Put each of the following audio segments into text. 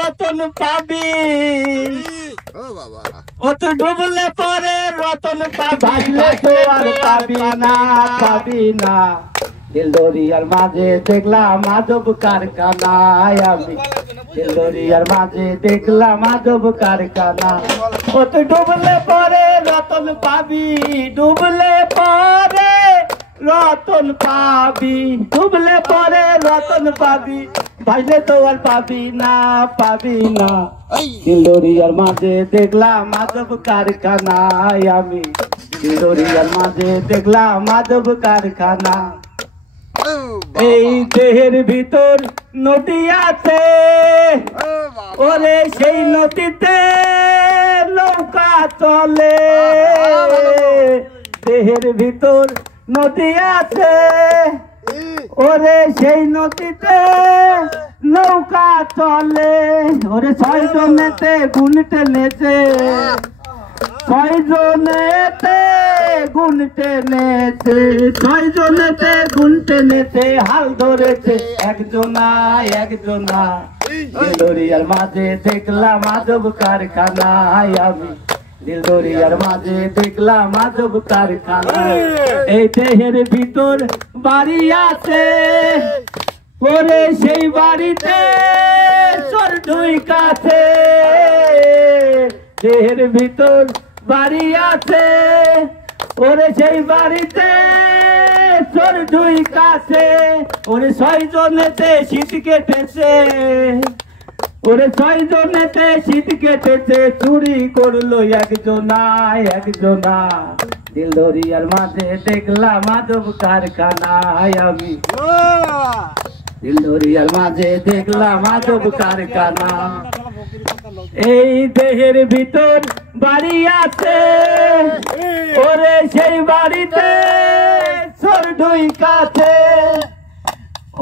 রতন পাবি ও তো ডুবলে পরে রতন ভাসলে তো আর পাবি না পাবি না দিলদরিয়ার মাঝে দেখলাম আজব কারখানায় আমি দিলদরিয়ার মাঝে দেখলাম আজব কারখানা ও তো ডুবলে পরে রতন পাবি ডুবলে পরে রতন পাবি ডুবলে পরে রতন পাবি ভাসলে তো আর পাবি না দিলদরিয়ার মাঝে দেখলাম আজব কারখানায় আমি দিলদরিয়ার মাঝে দেখলাম আজব কারখানা এই দেহের ভিতর নদী আছে ওরে সেই নদীতে নৌকা চলে দেহের ভিতর নদী আছে ওরে সেই নদীতে নৌকা চলে ওরে 6 জনেতে গুণ টেনেছে 6 জনেতে গুণ টেনেছে 6 জনেতে গুণ টেনেছে হাল ধরেছে একজনা দিলদরিয়ার মাঝে দেখলাম আজব কারখানায় আমি দিলদরিয়ার মাঝে দেখলাম আজব কারখানা এই দেহের ভিতর বাড়ি আছে ওরে সেই বাড়িতে চোর ঢুইকাছে দেহের ভিতর বাড়ি আছে ওরে সেই বাড়িতে চোর ঢুইকাছে ওরে 6 জনেতে শীত কেটেছে ওরে 6 জনেতে শীত কেটেছে চুরি করলো একজনা দিলদরিয়ার মাঝে দেখলাম আজব কারখানায় আমি দিলদরিয়ার মাঝে দেখলাম আজব কারখানা এই দেহের ভিতর বাড়ি আছে ওরে সেই বাড়িতে চোর ঢুইকাছে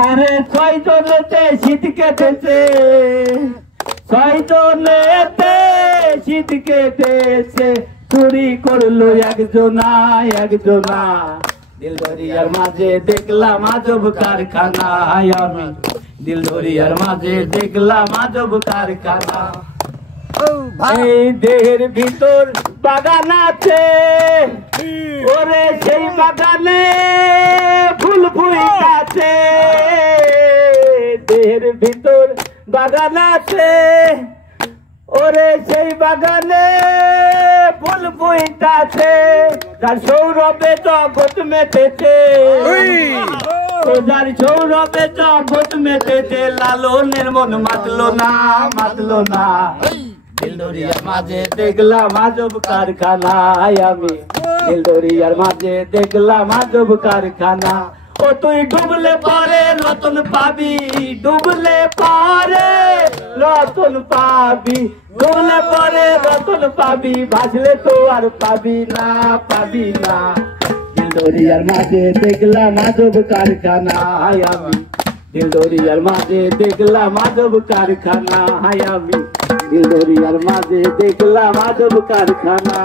ওরে 6 জনেতে শীত কেটেছে 6 জনেতে শীত কেটেছে চুরি করলো একজনা দিলদরিয়ার মাঝে দেখলাম আজব কারখানায় আমি দিলদরিয়ার মাঝে দেখলাম আজব কারখানা এই দেহের ভিতর বাগান আছে ওরে সেই বাগানে ফুল ফুইতাছে দেহের ভিতর বাগান আছে ওরে সেই বাগানে ফুল ফুইতাছে তার সৌরভে জগৎ মেতেছে যার সৌরভে জগৎ মেতেছে লালনের মন মাতলো না দিলদরিয়ার মাঝে দেখলাম আজব কারখানায় আমি দিলদরিয়ার মাঝে দেখলাম আজব কারখানা ও তুই ডুবলে পরে রতন পাবি ডুবলে পরে রতন পাবি ডুবলে পরে রতন পাবি ভাসলে তো আর পাবি না দিলদরিয়ার মাঝে দেখলাম আজব কারখানায় আমি দিলদরিয়ার মাঝে দেখলাম আজব কারখানায় আমি দিলদরিয়ার মাঝে দেখলাম আজব কারখানা